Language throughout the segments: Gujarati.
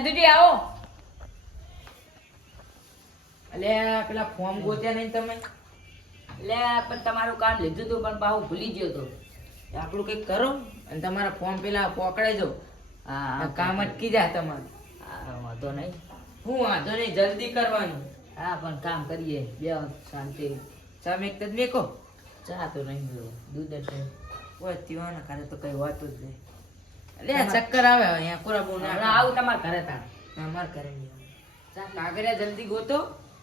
સેન્ટુજી આવો. અલે પેલા ફોર્મ ગોત્યા નહીં તમે? એટલે પણ તમારું કામ લીધું હતું પણ પાછું ભૂલી ગયો તો. આપણું કંઈક કરો અને તમારા ફોર્મ પેલા પકડાઈ દો. હા, કામ અટકી જાય તમારું. હા, વાંધો નહીં. હું વાંધો નહીં, જલ્દી કરવાનું. હા, પણ કામ કરીએ. બે શાંતિ. ચા મેક જ મેકો. ચા તો નહીં મેળવો, દૂધ જ નહીં. કોઈ ત્યોના કરે તો કઈ હોતું જ નહીં. એટલે ચક્કર આવે અહીંયા કોરા બહુ ના આવું તમારા ઘરે તાર. અમારા ઘરે નહીં. ચા કાગળિયા જલ્દી ગોતો.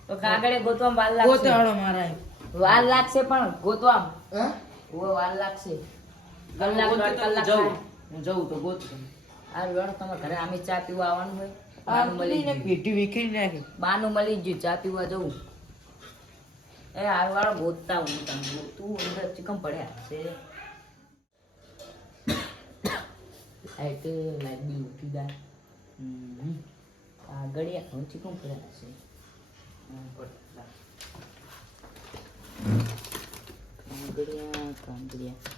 તો કાગળિયા ગોતવામાં વાર લાગશે. ગોતો હાલો મારા. વાર લાગશે પણ ગોતવા. હા, વાર લાગશે. કલાક હું જઉં તો ગોતું. આ વેણ તમારા ઘરે આમે ચા પીવા આવવાનું હોય. બાનું મળી ગયું. પેટી વિખરી નાખી. બાનું મળી ગયું, ચા પીવા જવું. એ આ વાળો ગોતતા હું તમને. તું અંદર ચિકન પડ્યા છે. લાઈટ બી ઉઠી જાય. આ ગળિયા હું ચિકન પડ્યા છે. કાંગડિયા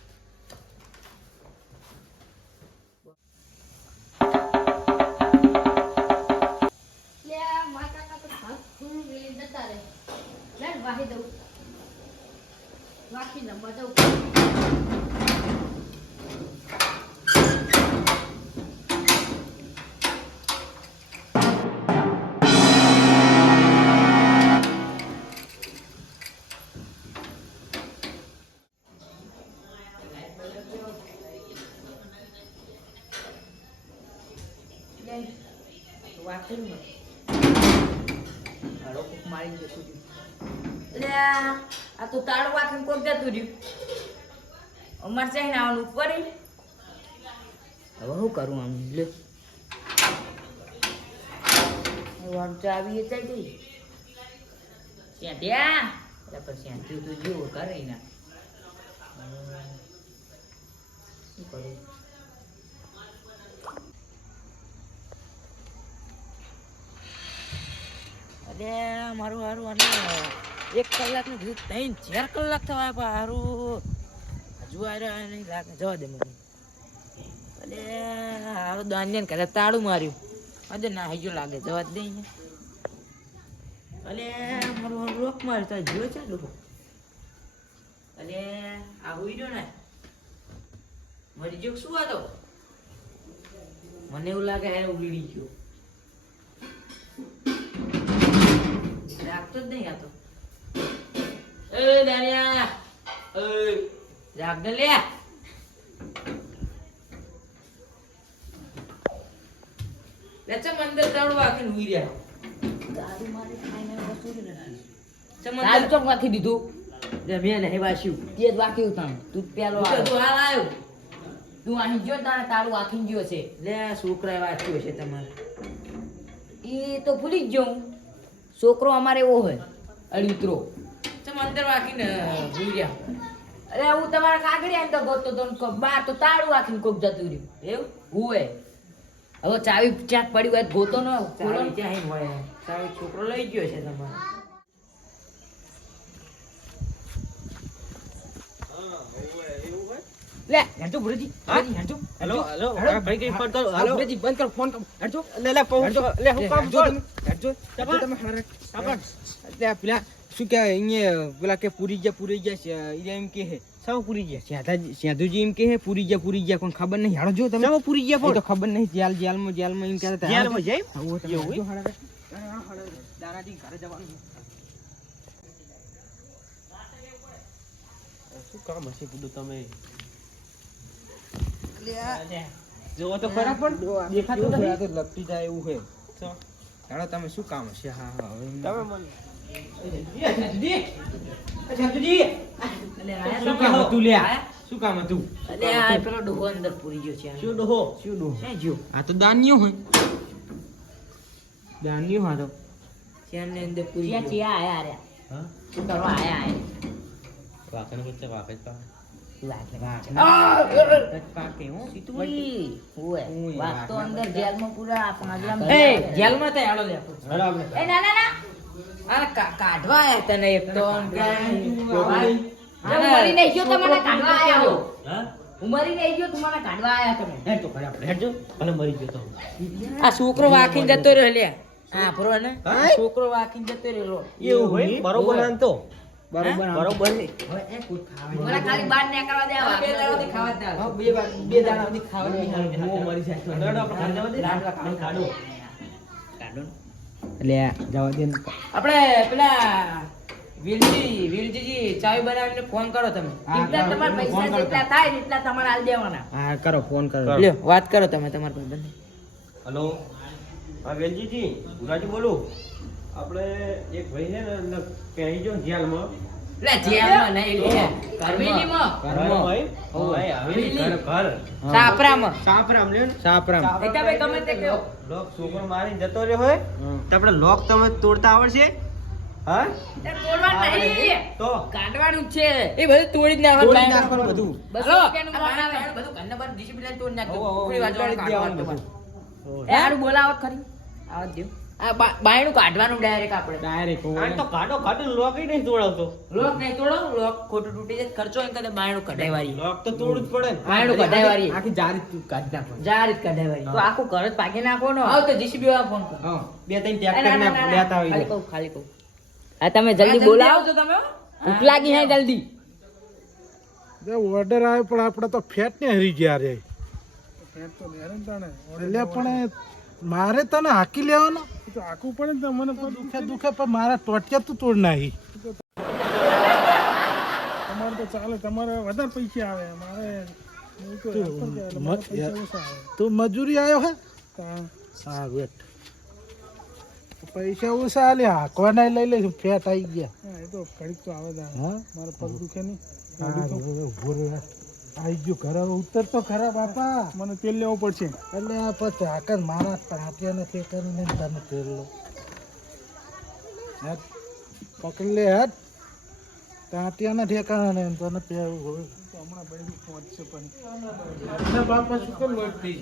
આ તો તાળું વાંખીને કોક જતું રહ્યું. અમારે ચાહીને આવવાનું ઉપર. હવે શું કરું આમ? લે વાળું ચાવી ચાઈ ગઈ. ત્યાં ત્યાં એટલે પછી ત્યાં તું જેવો કરી ના. શું કરું? અરે મારું હારું અને 1 કલાકનું ભૂત 3-4 કલાક થવા હારું હજુ આવ્યા નહીં લાગે. જવા દે મને. અરે હારું દાંજન કરે તાળું માર્યું. આજે ના હજુ લાગે. જવા દે. અલે મારું રોક મારતા જો ચાલુ. અલે આ હુઈ રહ્યો ને મરી ગયો શું હતો? મને એવું લાગે હે ઉડી ગયો. રાખતો જ નહીં આ તો. એ દાનિયા એ રાખ દે લે. લેચા મંદર તાળું વાખીને હુઈ રહ્યા. દારૂ મારે ખાઈને વસૂલી નથી. દારૂ ચોક વાખી દીધું. લે મેં નહીં વાસ્યું. તે જ વાક્યું તાણ. તું પેલો તું હાલ આવ્યો. તું અહીં જો તારે તાળું વાખીને ગયો છે. લે છોકરાએ વાંચ્યું છે તમારે. એ તો ભૂલી જ ગયો. છોકરો અમારે એવો હોય અળિત્રો. અંદર વાંકીને ભૂલી ગયા. અરે હું તમારા કાગળિયા તો ગોતો તો બાર તો તાળું વાંકીને કોક જતું રહ્યું. એવું હોય. હવે ચાવી ક્યાંક પડી હોય ગોતો ન. ચાવી ક્યાં હોય? ચાવી છોકરો લઈ ગયો છે તમારે. લે હેડજો ગુરુજી. હેડજો. હેલો હેલો ભાઈ કઈ ફોન કરો. હેલો ગુરુજી બંધ કરો ફોન. હેડજો. લે પહોંચ. લે હું કામ છો તમે? હેડજો તમે હારે. આપણ લે પેલા શું કે અહીંયા પેલા કે પૂરી ગયા એમ કે હે સાવ પૂરી ગયા. સેધુજી એમ કે હે પૂરી ગયા કોણ ખબર નહીં. હાડો જો તમે સાવ પૂરી ગયા તો ખબર નહીં. જેલમાં એમ કહેતા જેલમાં જાય. એવું હાડે દારાજી ઘરે જવાનું. શું કામ હશે કીધું તમે? જો તો ખરા પણ દેખાતું નથી. આ તો લપટી જાય એવું છે. હાડો તમે શું કામ હશે? હા હવે તમે મને શું કામ હતું? પેલો ડોહો અંદર પૂરી ગયો છે. શું ડોહો? આ તો દાનિયો હોય. દાનિયો હા તો ત્યાં અંદર પૂરી ગયો. ક્યાં આયા રે? હા શું કરવા આયા? વાકણ વચ્ચે વાકે તો જેલમાં તો હાલો લે. એ ના ના ના અરે કાઢવા આયા તને એક તો મરી નહીં ગયો. તમને કાઢવા આયા હો. હા ઉમરી નહીં ગયો તમારા કાઢવા આયા તમે હેડ તો ખરે આપણે હેડજો અને મરી ગયો તો આ છોકરો વાકીને જતો રહ્યો લે હા બરો ને હા? છોકરો વાકીને જતો રહ્યો એવું હોય બરોબર આનતો બરોબર બરોબર ને મને ખાલી બાર ને કરવા દે બે દાડાથી ખાવા દે હા બે દાડાથી ખાવા નહીં મો મરી જાય તો હેડો આપણે ઘર જવા દે લાડવા કાઢો કાઢો એટલે જવા દે આપણે પેલા વિલજીજી ચાવી બનાવીને ફોન કરો તમે જેટલા તમારા પૈસા જેટલા થાય એટલા તમારે આલ દેવાના હા કરો ફોન કરો લ્યો વાત કરો તમે તમારા ભાઈબંધ હેલો હા વેલજીજી ગુરાજી બોલું આપણે એક ભાઈ છે ને કહી જો જેલમાં લે જેલમાં નહીં લે હવેલીમાં ભાઈ ઘર સાપરામાં સાપરામ લ્યો ને સાપરામ એકા ભાઈ ગમે તે કહો લોક છોકરો મારીને જતો રહ્યો હોય તો આપણે લોક તમે તોડતા આવડશે હા તે તોડવાનું નહીં તો કાઢવાનું જ છે એ બધું તોડી જ નાખવાનું તોડી નાખવાનું બધું. બસ રૂપિયાનું કામ આવે બધું ઘરના પર ડિસિપ્લિન તોડી નાખજો ઉકળી વાંચવાનું કાઢવાનું બધું એ હારું બોલાવો ખરી આવત દો આ બાયણું કાઢવાનું ડાયરેક્ટ આપણે આ તો કાઢો કાઢો લોક ય નહીં તોડાવતો લોક નહીં તોડો લોક ખોટું તૂટી જાય ખર્ચો એમ કદે બાયણું કઢાઈ વાળી લોક તો તોડવું જ પડે ને બાયણું કઢાઈ વાળી આખી જારી તું કાઢ નાખો જારી જ કઢાઈ વાળી તો આખું ઘર જ પાકી નાખો ને આવ તો જીસીબી વાળા ફોન કરો હા બે ત્રણ ટ્રેક્ટર ને લેતા આવી ખાલી કહું હા તમે જલ્દી બોલાવો છો તમે ભૂખ લાગી હે જલ્દી ઓર્ડર આવ્યો પણ આપણે તો ફેટ ને હરી ગયા રે એટલે પણ મારે તને હાકી લેવાનો તો હાકવું પડે ને મને તો દુખે દુખે પણ મારા ટોટિયા તું તોડ નાખી તમારે તો ચાલે તમારે વધારે પૈસા આવે મારે તું મજૂરી આવ્યો હે હા વેટ પૈસા ઓછા આલે હાકવાના લઈ લઈશું ફેટ આવી ગયા એ તો ઘડીક તો આવે હા મારા પગ દુખે નહીં આવી ગયો ઘરે ઉતર તો ખરા બાપા મને તેલ લેવું પડશે એટલે આ પછી હાકર મારા ટાંટિયાને તે કરીને તને તેલ લો હેટ પકડી લે હેટ ટાંટિયાના ઠેકાણા ને તને પહેરવું હોય હમણાં બધી પહોંચશે પણ બાપા શું કેમ લોટ થઈ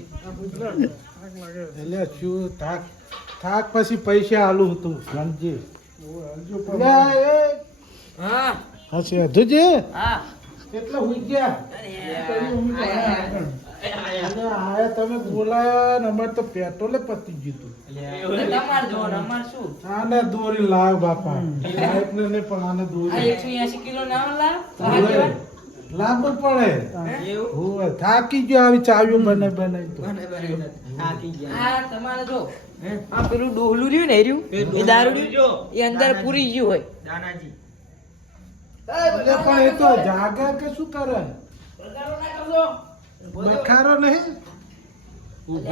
એટલે શું થાક પછી પૈસા આલું હતું સમજી હા હશે હજુજી હા કેટલા હુઈ ગયા આયા તમે બોલાયા ને અમારે તો પેટ્રોલે પતી ગયું તમાર જો અમાર શું આને દોરી લાવ બાપા સાહેબને ને પણ આને આ દોરી 180 કિલો ના લાવ લાવવું પડે હોય થાકી ગયો આવી ચાવીઓ બને બને તો આ તમારે જો આ પેલું ડોહલું રહ્યું ને રહ્યું એ દારૂ એ અંદર પૂરી ગયું હોય દાનાજી એટલે પણ એ તો જાગે કે શું કરે બખારો નહીં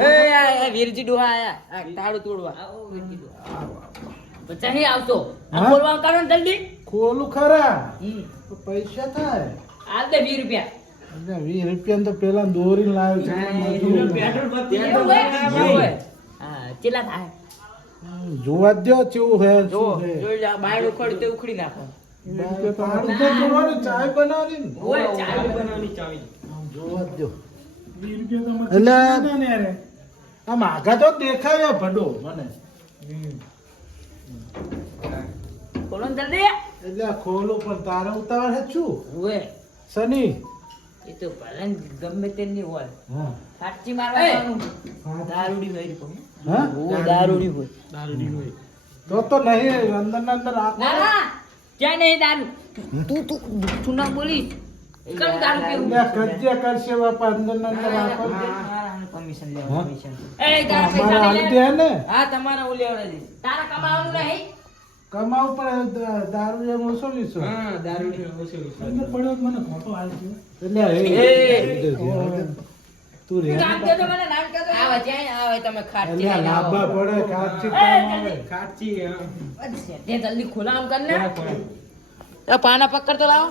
એ આ વીરજી ડોહા આયા આ તાળું તોડવા પછી અહીં આવતો આ હા? બોલવા કરો ને જલ્દી ખોલું ખરા તો પૈસા થાય આ દે 20 રૂપિયા એટલે 20 રૂપિયા તો પેલા દોરી લાવ્યો છે પેટ્રોલ બત્તી એવું હોય? હા કેટલા થાય જોવા દો કેવું હે જો શું હે જોઈ જા બાયણ ઉખડી તે ઉખડી નાખો તારું તો જોવાનું ચાય બનાવવાની ને હોય ચાવી બનાવવાની ચાવી જોવા દો એટલે આમ આગા તો દેખાય ભડો મને બોલો ને જલ્દી એટલે આ ખોલું પણ તારે ઉતાવળ છે શું હોય સની એ તો ભલે ને ગમે તે ની હોય હા સાચી મારવાનું દારૂડી હોય હા દારૂડી હોય તો નહીં અંદર ના અંદર ના ના ક્યાં નહીં દારૂ તું ના બોલીશ કમ દારૂ પીવું કજ્યા કરશે બાપા અંદર ના અંદર આપો પરમિશન હા? લેવા પરમિશન એ તારા અમારા પૈસા હાલી લઈ દે ને હા તમારા હું લેવડે દે તારા કમાવાનું નહીં કમાવું પડે દારૂ એમ ઓછો વિસો દારૂડી ઓછો અંદર પડ્યો મને ખોટો હાલ છે એટલે તું રે નામ કહો તો મને નામ કહો તો આવે ત્યાં આવે તમે ખાટચી એટલે લઈને આવો લાંબા પડે કાચી કામ આવે કાચી તે જલ્દી ખોલામ કર ને તો પાના પકડ તો લાવો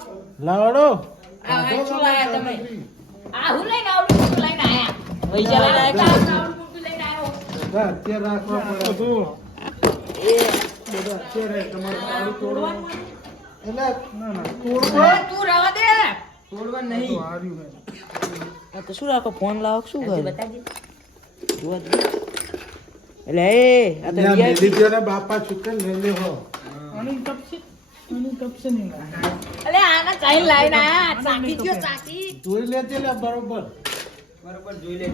લાવડો આ શું લાયા તમે આ હું લઈને આવડું મોટું લઈને આયા પૈસા લઈને આયા કા આવડું મોટું લઈને આવ્યો બધા અત્યારે રાખવા પડે એ બધા અત્યારે તમારે દારૂ તોડવાનું એટલે ના ના ઓય, તું રહેવા દે તોડવા નહીં આ તો શું રાખો ફોન લાવો શું કરે બતાજી જોવા દે એટલે એ આ તો તોડવાનું VIP લીધો ને બાપા ચૂકે લઈ લે હો મને કપશે નહીં લાગે. અલે આના ચાઈ લાઈન આયા ચાકી ગયો ચાકી જોઈ લેજે લે બરોબર. બરોબર જોઈ લે.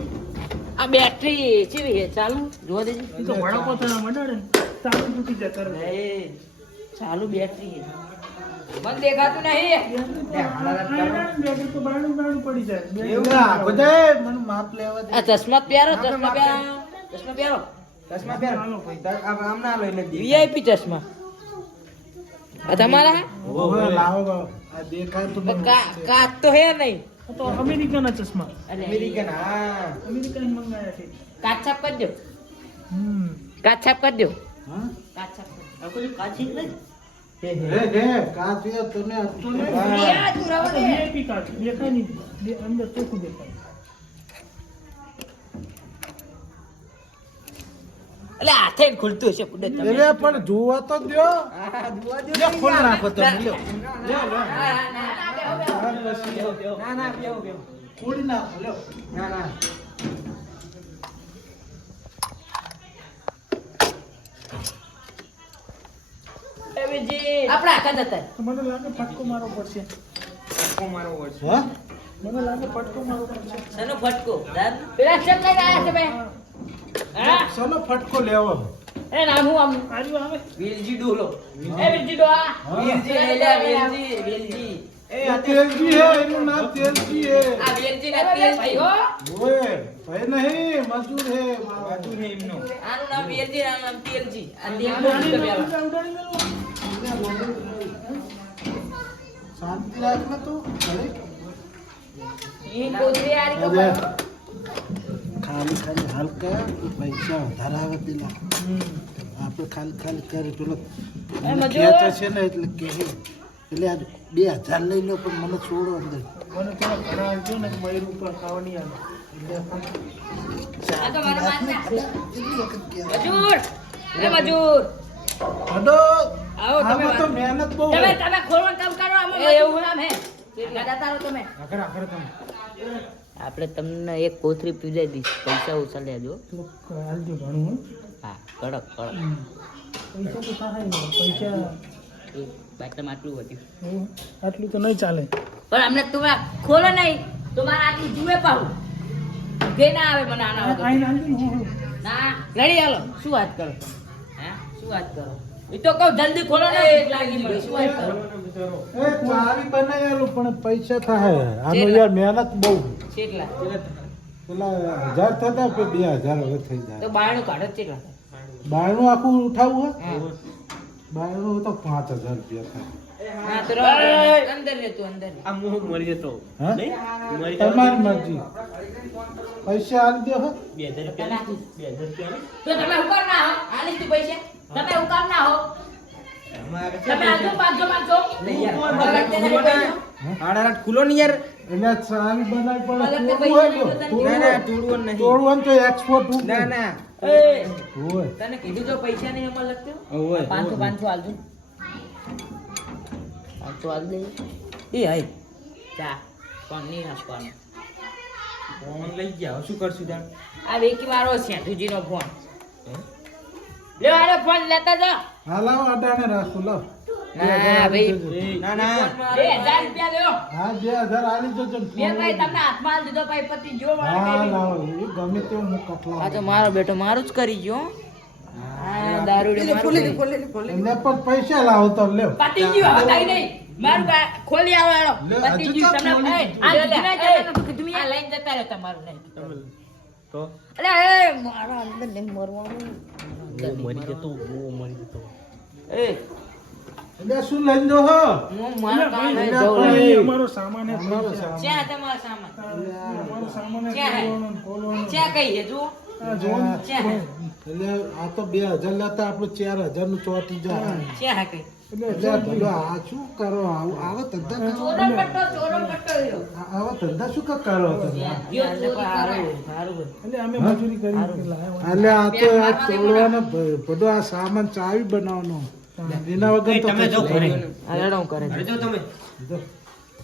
આ બેટરી ચીવી હે ચાલુ જોવા દેજે ઈ તો વડાપો થયા મંડાડે ને ચાલુ તૂટી જતા રહે. એ ચાલુ બેટરી હે મને દેખાતું નહીં બેટરી તો બારણું પડી જાય. એવું આ બધાય મને માપ લેવા દે. આ ચશ્મા પહેરો ચશ્મા પહેરો ચશ્મા પહેરો ચશ્મા પહેર. આમ ના લો એટલે દેખાય. વીઆઈપી ચશ્મા આ તમારા હે હવે લાવો લાવો. આ દેખાય તો મને કાચ તો હે નહીં આ તો અમેરિકાના ચશ્મા. અરે અમેરિકન હા. અમેરિકન મંગાયા છે. કાચ છાપ કરી દો હમ. કાચ છાપ કરી દો હા કાચ છાપ આ કોઈ કાચી નહીં હે હે કાચ એ તમે આપતો નહીં. હા. યા તું રવા દે VIP કાચ દેખાય નહીં. અંદર ચોખ્ખું દેખાય. અલે હાથે ખુલતું હશે કુડે તમે એટલે પણ જોવા તો દ્યો. હા જોવા દો. લે ખોલ નાખો તમે લ્યો. ના ના બેહો બેહો. ખોલી નાખો લ્યો. ના ના. આપડા હાથ હતા તો મને લાગે ફટકો મારવો પડશે. ધક્કો મારવો પડશે. હા મને લાગે ફટકો મારવો પડશે. સનો ફટકો પેલા ચેક લઈને આયા છે બે હા ચલો ફટકો લેવો. એ નામ હું આમ આર્યું આવે. વેલજી ડોલો. એ વિરજી ડોહા વેલજી લઈ લે વેલજી વેલજી. એ તેલજી હે એનું નામ તેલજી હે. આ વિરજી ના તેલજી હો ઓએ ભાઈ નહીં મજૂર હે બાજુ છે એમનો. આનું નામ વિરજી આનું નામ તેલજી આ તેલ નું પેલા શાંતિ રાખ ને તું અરે એ કોદરી આરી તો અરે ખાલી ખાલી હલકા પૈસા વધારે આવે પેલા આપણે ખાલી ખાલી કરે પેલો એ મજૂર. ખેંચે છે ને એટલે કે એટલે આ 2000 લઈ લો પણ મને છોડો અંદર મને પેલા ઘણા આવજો ને મયુર ઉપર ખાવાની આવે આ તો મારા માથે મજૂર એ મજૂર અડો આવો તમે આમાં તો મહેનત બહુ તમે હે. તમે ખોલવાનું કામ કરો આમાં એવું નામ હે જતા રહો તમે આગળ આગળ તમે. આપણે તમને એક કોથરી પીવડાવી દઈશ પૈસા ઓછા લેજો હાલજો ઘણું હો. હા કડક કડક પૈસા તો થાય ને પૈસા એક બાટલામાં આટલું વધ્યું એવું. આટલું તો નહીં ચાલે. પણ અમને તમે ખોલો નહીં તો મારે આટલું જુએ પાવું કે ના આવે મને આના વગર આઈને હાલજો ને હું ના લડી હાલો શું વાત કરો હા શું વાત કરો એ તો કહું જલ્દી ખોલો ને લાગી મળે શું વાત કરો એ ચાવી બનાવી આલું પણ પૈસા થાય આનો યાર મહેનત બહુ કેટલા પેલા 1000 થતા પે 2000 હવે થઈ તો જાય બાયણું કાઢો જ કેટલા બાયણું આખું ઉઠાવવું હે હા બાયણું તો 5000 રૂપિયા થાય હા તો અંદર લે તું અંદર લે. આ મોહ મરી જતો. હા? નહીં? મરી જતો. તમારી મરજી પૈસા આલી દો હો 2000 રૂપિયા નહીં? 2000 રૂપિયા નહીં? તો તમે ઉપર ના હો આલી તું પૈસા તમે ઉકામ ના હો અમારે તમે આજુ પાંચસો પાંચસો નહીં યાર. ઉપર લગતે નહીં પૈસા. હાડા ખુલો નહીં યાર. એટલે ચાવી બનાવી પણ અલગથી તોડવું હોય પૈસા તો નહીં ના ના તોડવું નહીં. તોડવું તો એક્સપોર્ટ ના ના. એ હોય તને કીધું તો પૈસા નહીં અમાર લગતું ઓય. 500 આલજો 500 આલ દે એ હાય ચા કોણ નહીં આપવાનો ફોન લઈ ગયા હવે શું કરશું તાર? આ વેકી મારો સેઠુજી નો ફોન લે આનો ફોન લેતા જા હાલાવો અડાને રાખો લો ના ભાઈ ના ના. 2000 રૂપિયા લ્યો હા 2000 આલી દેજો ને બે ભાઈ તમને હાથમાં આલ દીધો ભાઈ પતિ જો હા મારા લાવો એ ગમે તે હું કટલા આ તો મારો બેટો મારું જ કરી ગયો હા દારૂડે મારું કરી. એમને પણ પૈસા લાવો તો લ્યો પતિ ગયું હવે કઈ નહીં મારું ખોલી આવો હેડો લે, પતિ હજુ ગયું તો તમને ખોલી આ દીધું. લઈને જતા તો કીધું આ લઈને જતા રહો તમારું નહીં તો અરે એ મારો અંદર નહીં મરવાનું મરી જતો મરી જતો. એ એટલે શું લઈ દો હો હું મારા કામ એટલે નહીં જવું ભાઈ, નહીં. અમારો સામાન હે અમારો સામાન. ક્યાં તમારો સામાન અમારો સામાન હે ક્યાં હે? ખોલવાનો. ક્યાં કઈ છે જુઓ આ જોવો ને. ક્યાં હે? એટલે આ તો 2000 લેતા આપણે 4000 નું ચોટી જાય ક્યાં હે કઈ એટલે ભલો આ શું કરો આવો ધંધા કરો ચોરો પટ્ટો રહ્યો. આવા ધંધા શું કા કરો તમે યો ચોરી કરાય. હારું. એટલે અમે મજૂરી કરી એટલે આ તો આ તોડવાનો બધો આ સામાન ચાવી બનાવવાનો એના વગર તો તમે જો કશું ઘરે. નહીં. આ હેડો હું કરે અરે જો તમે જો.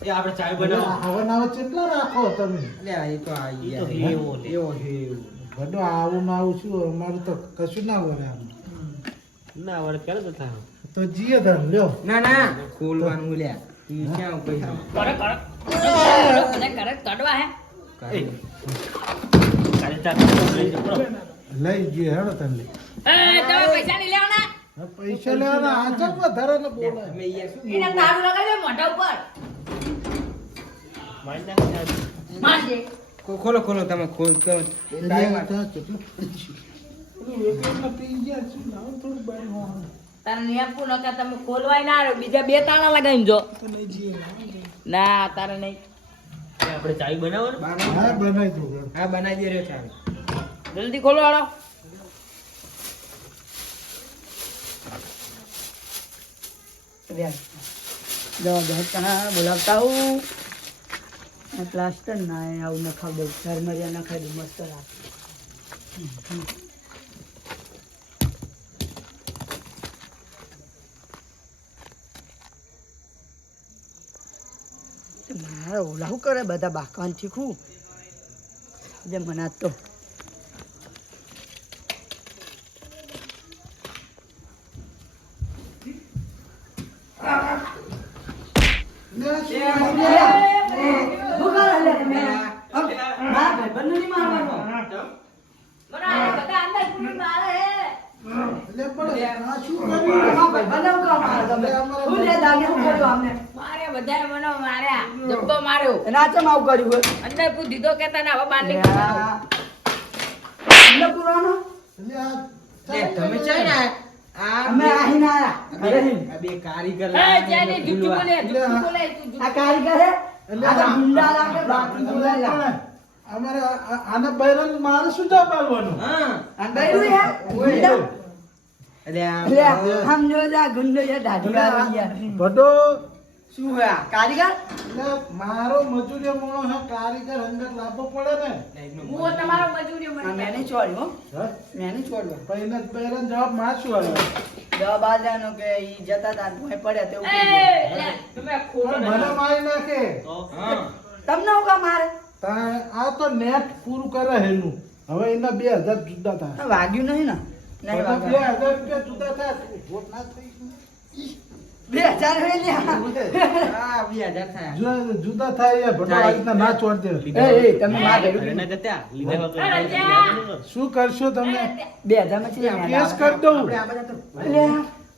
એ આપણે ચાય એટલે બનાવો. આવા નાવા કેટલા રાખો તમે એટલે આ એ તો આ યાર. એવો બધો આવું ને આવું શું અમારું તો કશું ના વળે આમ ના વળે ક્યારે તો થાય. તો જીએ ધન લ્યો ના ના ખોલવાનું લ્યા ઈ ક્યાં પૈસા કરે કડવા હે કાલે તાર લઈ જજો બરો લઈ જઈએ હેડો તને લઈ તમે પૈસા નહીં લેવાના હા, પૈસા લેવાના આચક વધારે ને બોલાય અમે યાર શું એને તારું લગાડે મોઢા ઉપર મારજે ખોલો ખોલો તમે ખોલતો ટાઈમ ત્યાં કેટલું પૈસું? પેલું વેપારમાં પી ગયા છે, લાવો થોડું બહાર હોવાનું. તારે નેપું નકા તમે ખોલવાય ના આવ્યો બીજા બે તાળા લગાવીને જો તો લઈ જઈએ, લાવો તો. ના તારે નહીં આપણે ચાય બનાવો ને હા, બનાવી દઉં હેડો. હા બનાવી દે રહ્યો ચાય જલ્દી ખોલો હાલો બોલાવતા હું પ્લાસ્ટર ના આવું નખાવ દઉં ઝરમરિયા નખાઈ દઉં મસ્ત લાગે મારા ઓલા શું કરે બધા બાકાન શીખવું જે મનાત તો મને આ બધા અંદર પૂરું મારે હે લે પણ આ શું કર્યું? મારે બધાએ મને માર્યા જબ્બો માર્યો નાચમ આવું કર્યું અંદર પૂ દીધો કેતા ના હવે બહાર હોય નીકળો પુરાનો લે આ લે તમે ચાય ને આ અમે આહી ના આયા ઘરે હી. આ બે કારીગર એ જાને જુઠ્ઠું બોલે જુઠ્ઠું બોલે તું આ કારીગર હે એટલે આ તો આ- ગુંડા લાગે બાકી ગુંડા લાગે પણ અમારે આના બૈરન મારે શું જવાબ આલવાનું? હા આ ગયું હે ગુંડા એટલે લે આ આમ જો જા ગુંડો યે દાઢી આવી ગયા ભડો શું હે આ? કારીગર એટલે મારો મજૂરીઓ મોણો હે, કારીગર અંદર લાવવો પડે ને. હું તમારો મજૂરી આ મને મેને છોડ્યો હો. હા? મેને છોડ્યો પહેલા જ બૈરન જવાબ માં શું આવ્યો? જવાબ આલ્યાનો કે ઈ જતા તા ભોંય પડ્યા તેવું એ કહી દીધું. લે, તમે ખોટો પણ મને મારી નાખે. હા તમને હું કામ મારે આ તો નેટ પૂરું કરે હેનું. હવે એના 2000 જુદા થાય. આ વાગ્યું નહીં ને નહીં હવે વાગ્યું 2000 રૂપિયા જુદા થાય. વોટ ના થઈ ગયું. 2000 હે લ્યા. હા 2000 થાય જુદા થાય એ ભડો આ રીતના ના છોડ દે. એ તમે માં ભેગું અરે જતા લીધા તો અરે જા. શું કરશો તમે? 2000 માં ચીલી કેસ કરી દઉં.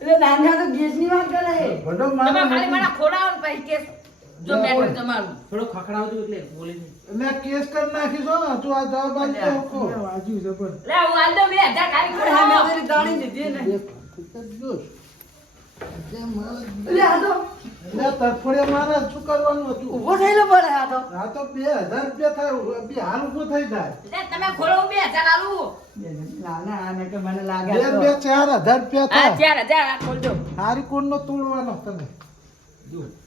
એટલે નાના તો ગેસની વાત કરે છે. ભડો તમે મારે ખાલી મને ખોડાવો ને પછી કેસ જો મેટર તમારું થોડો ખખડાવજો એટલે બોલે નહીં એટલે કેસ કરી નાખીશો ને તું આ જવાબ આપજો કો. લે હું હાલ દો 2000 ખાલી અરે હા, મેં ખોડાવો તારી દાણી દીધી ને. એટલે આ તો તરફોડે મારે શું કરવાનું હતું? ઊભો થયેલો પડે આ તો. આ તો 2000 રૂપિયા થાય. બે હાલ ઉભો થઈ જાય. લે તમે ખોલો 2000 આલું ના, ના, મેં કે મને લાગે બે આ તો. બે 4000 રૂપિયા હા થાય. 4000 આ ખોલજો હારી કોણ નો તોડવાનો તમે?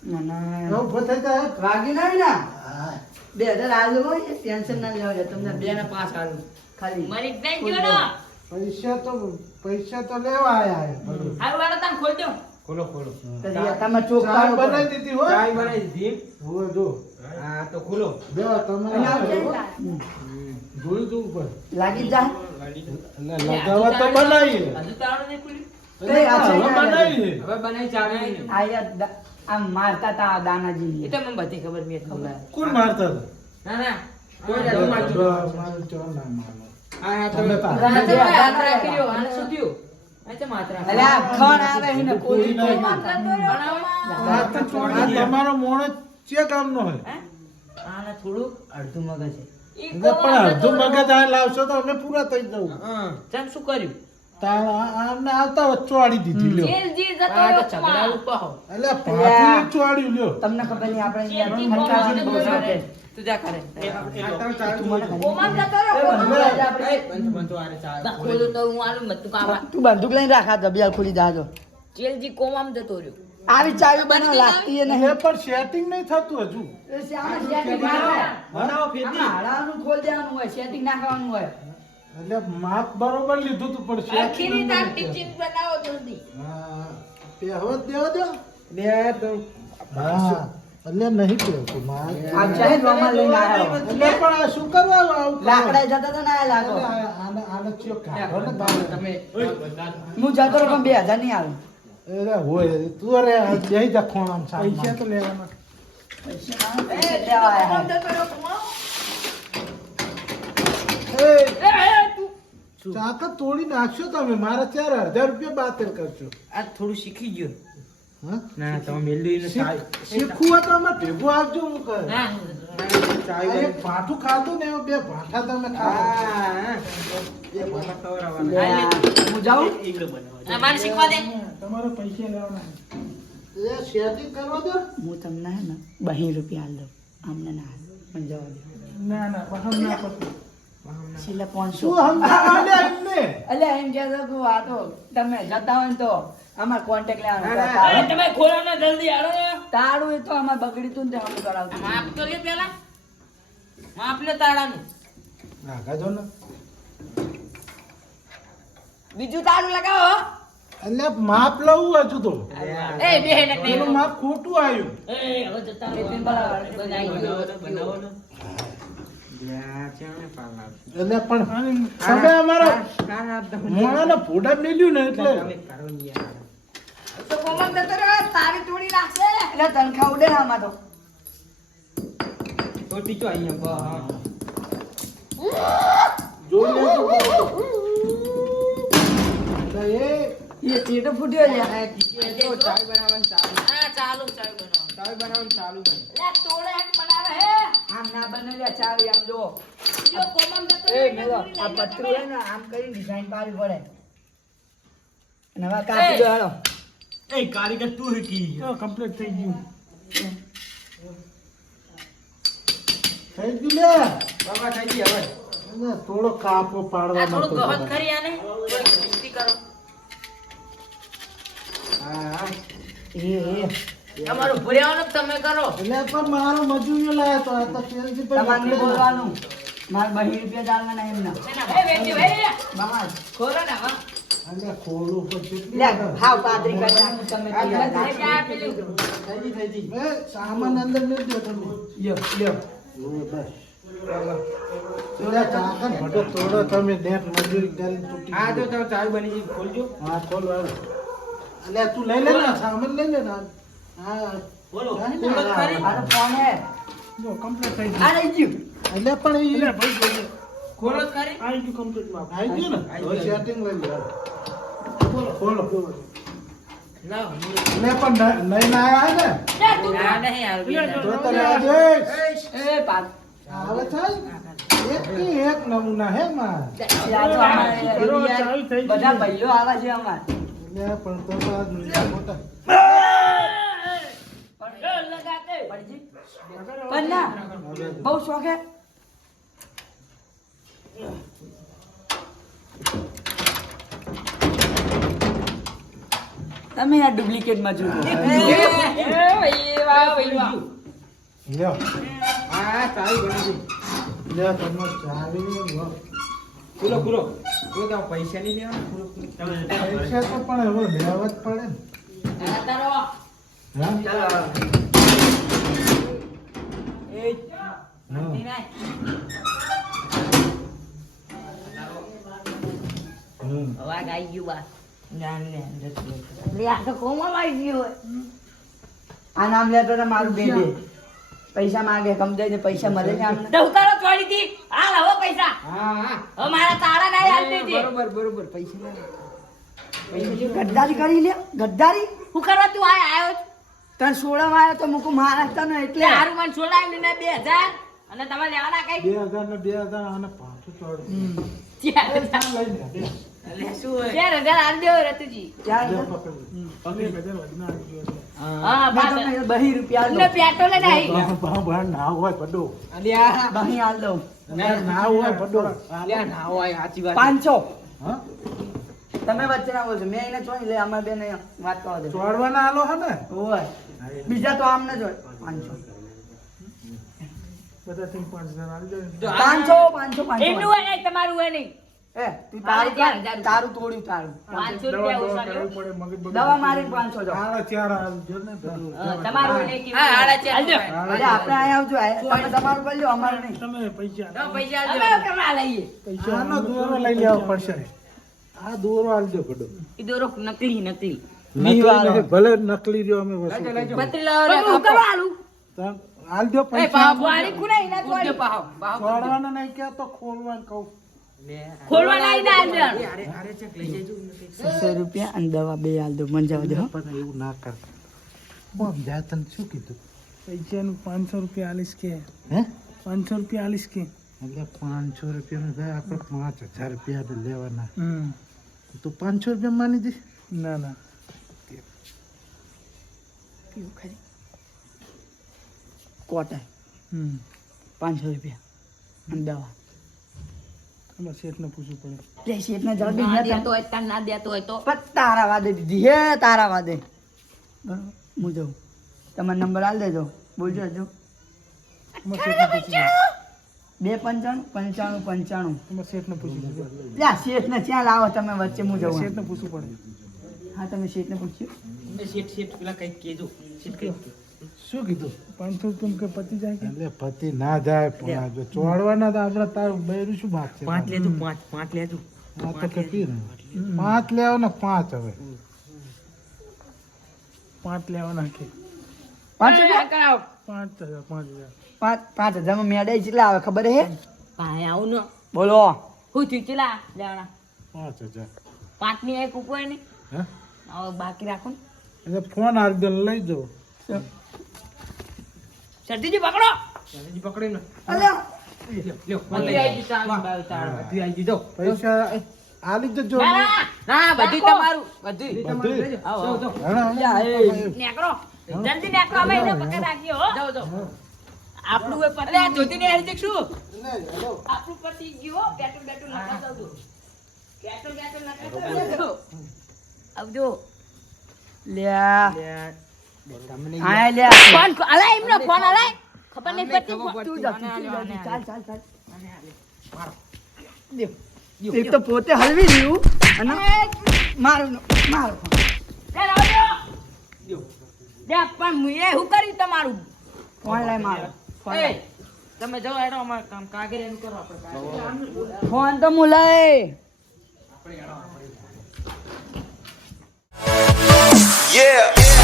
ના, ના. હવે ઉભો થઈ જાય. વાગ્યું નહીં ને? હા. 2000 આલુ હોય એ ટેન્શન ના લેવા દે. તમને 2 ને 5 આલુ. ખાલી. મરી જ નહીં ગયો ને પૈસા તો લેવા આયા હે. હારું વાળો તમે ખોલજો ખોલો ખોલો પછી તમે ચોક ચાય પાડો બનાવી પડે. દીધી હોય. ચાય બનાવી દીધી હવે જો હા તો ખોલો બે તમે અહીંયા આવજે. જોઈ દઉં ઉપર. લાગી જા. એટલે લગાવવા તો બનાવીએ. હજુ તાળું નહીં ખુલ્યું એટલે આ છે હવે ને. બનાવીએ. હવે બનાવી ચાય આ યાર આમ મારતા તા આ દાનાજી એ તો મને બધી ખબર મેં ખબર કોણ મારતા હતા? ના ના કોઈ જાદુ મારતું મારું મારું ચો ના માનો. હા તમે તમે તાર. આ તો ભાઈ હાથ રાખી રહ્યો આને શું થયું આ તો માત્ર એટલે આ ખણ આવે છે ને કોઈ કોઈ મારતા નહીં. આ તો આ તમારો મોણો ચે કામનો હોય? આને થોડું અડધું મગજ છે. ઈ એટલે પણ કોણ અડધું હતો? મગજ આ લાવશો તો અમે પૂરા થઈ જવું. હા ચમ શું કર્યું તાણ આમને આવતા વચ્ચો વાળી દીધી લ્યો. જેલ જી જતો આ તો રહ્યો ઝઘડા કુમાર. એટલે ભાભી ચોવાડ્યું લ્યો. તમને ખબર નહીં આપણે જેલથી અહીંયા કોણ ખનકાવાની બહુ જતો શોખ રહ્યો? છે. તું જા કરે તું મને ખાલી- કોમાન જતો રહ્યો, એ કોમાન. બંધુ આજે આપણે બંધુ આરે ચાય ના, ખોલું તો હું આલું મત તું કામ તું બંદૂક લઈને રાખ આ જબિયાલ ખુલી જાજો. જેલજી કોમામ જતો રહ્યો આવી ચાવી બનાવ લાગતી એ નહીં. એ પણ સેટિંગ નહીં થતું હજુ. એ શ્યામ setting ના થાય. બનાવો ફેદી આમાં હાડાનું ખોલ દેવાનું હોય સેટિંગ નાખવાનું હોય. એટલે માપ બરોબર લીધું તું પણ setting આખીની તાર નથી. ટીચિંગ બનાવો જલ્દી હા, પહેવા જ દેવા દો. બે તો હા, એટલે નહીં પહેરતું માર. આ ચાહે રોમાલ લઈને આવ્યો. એટલે પણ આ શું કરવા આવું કરો? લાકડા જતા હતા ને આ લાગો. એટલે આને ચિયો કાઢો ને બાર. તમે હું જતો રહું પણ 2000 નહીં આવું. અરે હોય તું અરે બેહી જા ખોણામ પૈસા તો લેવાના પૈસા લેવા આયા. ચાકા તોડી નાખશો તમે મારા 4000 રૂપિયા બાતલ કરશો આ થોડું શીખી ગયો. હા ના તમે મેલ્યું શીખવું હોય તો અમે ભેગું આવજો હું કહે ના આ એક ભાઠું ખાધું ને એમાં બે ભાઠા તમે ખાધો હું જાઉં મારે શીખવા દે. તમારે પૈસા લેવાના એ સેટિંગ કરવા દો હું તમને હે ને 2 રૂપિયા આલ દઉં આમને ના આલ મને જવા દે ના ના બહમ ના પતું છેલ્લે શું 500 સમજાવવા દે એમને અલ્યા એમ કહેતો કે આ તો તમે જતા હોય ને તો અમાર કોન્ટેક્ટ લેવાનો અરે તમે ખોલો ને જલ્દી હાલો ને. તારું એ તો અમાર બગડી તું ને તે અમે કરાવતું માપ તો લે પેલા. માપ લે તાળાનું. નાખા દો ને બીજું તાળું લગાવો. એટલે માપ લઉં હજુ તો એ બે ને પેલું માપ ખોટું આવ્યું એ હવે જતા રહો. બનાવી દો. એટલે પણ સમય અમારો મોણાનો ફોટા મેલ્યું ને એટલે તો કોમલ જતો રહ્યો. તારી તોડી નાખશે. એટલે તનખા ઉડે ને આમાં તો જોઈ લેજો એટલે એ પેટો ફૂટ્યો છે હા, ચાલુ ચાય બનાવો. લે, તોડે હેક બનાવે હે. આમ ના બને લે ચાવી આમ જો બીજો કોમલ જતો એ રહ્યો. મેલો આ પતરું હે ને આમ કરીને ડિઝાઇન પાડવી પડે અને હવે કાપી દો હાલો કારીગર તું શીખી કમ્પ્લીટ થઈ ગયું થઈ ગયું લે બાબા થઈ ગઈ હવે અને થોડો કાપો આ પાડવાનો થોડું તો ગહત કરી આને. થોડીક મિસ્ટી કરો. એ તમારું ભર્યાવાનું તમે કરો. એટલે પણ મારો મજૂરીઓ લાયા તો આ તો તેલથી પણ તમારે નહીં મોકલે બોલવાનું મારે 2 રૂપિયા ચાલવાના એમના એ વેચી ભાઈ. બાબા ખોલો ને હવે. એટલે ખોલું પણ કેટલી લે વખત? હાવ પાતરી કરી નાખું તમે આ તૈયાર લે, રાખો. આ પેલું. એ સામાન અંદર મેળ દો તમે લ્યો લ્યો બસ કાકા ભટો તોડો તમે નેટ મજૂરી કરીને તૂટી આ જો ગયું. તમે ચાવી બની ગઈ ખોલજો હા ખોલ વાળો એટલે તું લઈ લે ને સામાન લઈ લે ને હા બોલો. જાય ને, બોલો હા. ખરી. આ તો ફોન હે જો કમ્પ્લીટ થઈ આ રહી ગયું એટલે પણ એ ભાઈ જોજે ખોલો જ ખરી. આવી ગયું કમ્પ્લીટ માં આવી ગયું ને હવે સેટિંગ લઈ લે ખોલો ખોલો લાવો. એટલે પણ લઈને આયા હે ને ના, નહીં આવ્યું. તો તને આજે એ પાત આવે થાય એક કે એક નમૂના હે માં આ તો અમારે બધા ભાઈઓ આવા છે અમારે એટલે પણ તો આ મોટા પણ ના બહુ શોખ હે તમે આ ડુપ્લિકેટ માં જોયું ભાઈ, વાહ, ભાઈ, વાહ. લ્યો હા ચાવી બની ગઈ લ્યો તમે ચાવી લો ખુલો ખુલો તો તમે પૈસા નહીં લેવાના ખુલો પૈસા તો પણ હવે લેવા જ પડે ને આ તારો. હા ચાલો નહીં, હા. નહીં. હમ. અવાજ આવી ગયું બા. ના, ના, નથી. લે આ તો કોમલ આવી ગયું હોય આ નામ લેતો તો મારું બેબી પૈસા માંગે સમજાય ને પૈસા મળે છે આમને તો ઉતારો ચોરીથી. હાલ હવે પૈસા. હા હા હવે મારા તાળા નહીં હાલતી હતી. બરોબર પૈસા ગદ્દારી કરી લે ગદ્દારી શું કરવા તું આવ્યો છે? તને સોળામાં આવ્યો તો મૂકું મહારાષ્ટ્ર નો એટલે હારું મને છોડાવ્યું ને 2000 અને તમે લેવાના કઈ 2000 ને 2000 આને પાછું ચોડે 4000 લઈ લે બે. એટલે શું હોય? 4000 આલ દેવો રતુજી. ચાર બે પકડી. તમે બધા વધના આવી ગયો છે. હા, મેં બાદ. તમને 2 રૂપિયા અમને આલ પેટ્રોલ જ આવી. બહાર ના હોય પડો અલ્યા દઉં બહી આલ દઉં ના હોય પડો અલ્યા ના હોય સાચી વાત 500 હા તમે વચ્ચે ના બોલશો મેં એને જોઈ લે અમારે બેને વાત કરવા દે ચોડવાના આલો હે ને હોય બીજા તો આમને જ હોય 500 બધા થી 5000 આવી જાય જો 500 500 એમનું હોય નહીં, તમારું હોય નહીં. એ તું તારું હા, કર, 1000 તારું તોડ્યું તારું 500 રૂપિયા ઓછા લ્યો. પડે મગજ બગડ દવા મારી 500 જો આડા ચાર આવજો ને બધું. તમારું હોય નહીં, કેવું? હાલ દો. અરે આપણે અહીંયા આવજો તમે તમારું કરી લો અમારે નહીં તમે પૈસા દો પૈસા આલજો. અમે કેમ આ લઈએ? આનો દોરો લઈ લેવો પડશે આ દોરો આલજો પડો ઈ દોરો નકલી નકલી. નકલી વાળો. નહીં, ભલે નકલી રહ્યો અમે વસૂલ લેજો, લેજો. કરીએ. પતરી લાવો રે પણ હું કાપો. કરવા આલું? તાર હાલ દો એ પૈસા પાહો વાળી કુના ઇના ઉઠજો વાળી? પાહો પાહો છોડવાના નહીં કહેતો, ખોલવાનું કહું. ખોલવા નહીં ને અંદર. અરે અરે ચેક લઈ જજો 600 રૂપિયા અને દવા બે હાલ દો મને જવા દે હો. પણ એવું ના કર. કોમ જાય તને શું કીધું? પૈસાનું 500 રૂપિયા આલીશ કે હે 500 રૂપિયા આલીશ કે એટલે 500 રૂપિયાનું થાય, આપણે 5000 રૂપિયા તો લેવાના. હમ તું 500 રૂપિયા માની દઈશ? ના ના પીવું ખરી કોટા હમ 500 રૂપિયા અને દવા તમારે શેઠને પૂછવું પડે લે શેઠને જલ્દી ના ના દેતો હોય તાર ના દેતો હોય તો પણ તારા વાદે દીધી હે તારા વાદે બરાબર હું જાઉં તમારો નંબર આલ દેજો બોલજો હજુ તમારે શેઠને પૂછવું 2 95 તમારે શેઠને પૂછવું પડે લ્યા શેઠને ક્યાં લાવો તમે વચ્ચે હું જાઉં શેઠને પૂછવું પડે હા તમે શેઠને પૂછ્યું શેઠ શેઠ પેલા કંઈક કહેજો શેઠ કંઈક શું કીધું? 500 રૂપિયા કે પતી જાય કે એટલે પતિ ના જાય, પણ આ જો ચોડવાના તો આપણે તારું બૈરું શું ભાગ છે? પાંચ લેજો પાંચ લેજો આ તો કેટલી ને 5 લેવો ને 5 હવે 5 લેવાના કે 5 રૂપિયા કરાવો 5000 5,000 માં મેડે કેટલા આવે ખબર હે ભાઈ આવું ન બોલો હું થયું ચલા લેવાના 5000. 5 ની એક ઉપર ને હે હવે બાકી રાખો ને એટલે ફોન આવી દે, લઈ જાઓ. સરજીજી પકડો હજી પકડી ને અલ્યા લ્યો બધી આવી ગઈ તાળી બાળી તાળી. બધી આવી જજો પૈસા આલી જજો. ના ના બધું તમારું બધું બધું? આવો આવો. હેડો. નેકરો જલ્દી નેકરો અમે એને પકડ રાખીએ હો જાઓ જાઓ આપણું એ પતિ આ જોતી ને હેરી શું આપણું પતિ ગયો પેટ્રોલ પેટ્રોલ નખાતા દો પેટ્રોલ પેટ્રોલ નખાતા દો આવજો લ્યા તમને આય લ્યા ફોન અલાય એમનો ફોન અલાય ખબર નહીં પડતી તું જા ચાલ ચાલ ચાલ એક તો પોતે હલવી રહ્યું અને મારું મારું લે આવજો દે પણ મુએ હું કરી તમારું ફોન લાય મારું ફોન એ લાય. તમે જાઓ એનો અમાર કામ કાગરે એનું કરો આપણે ફોન તો મુલાય Yeah.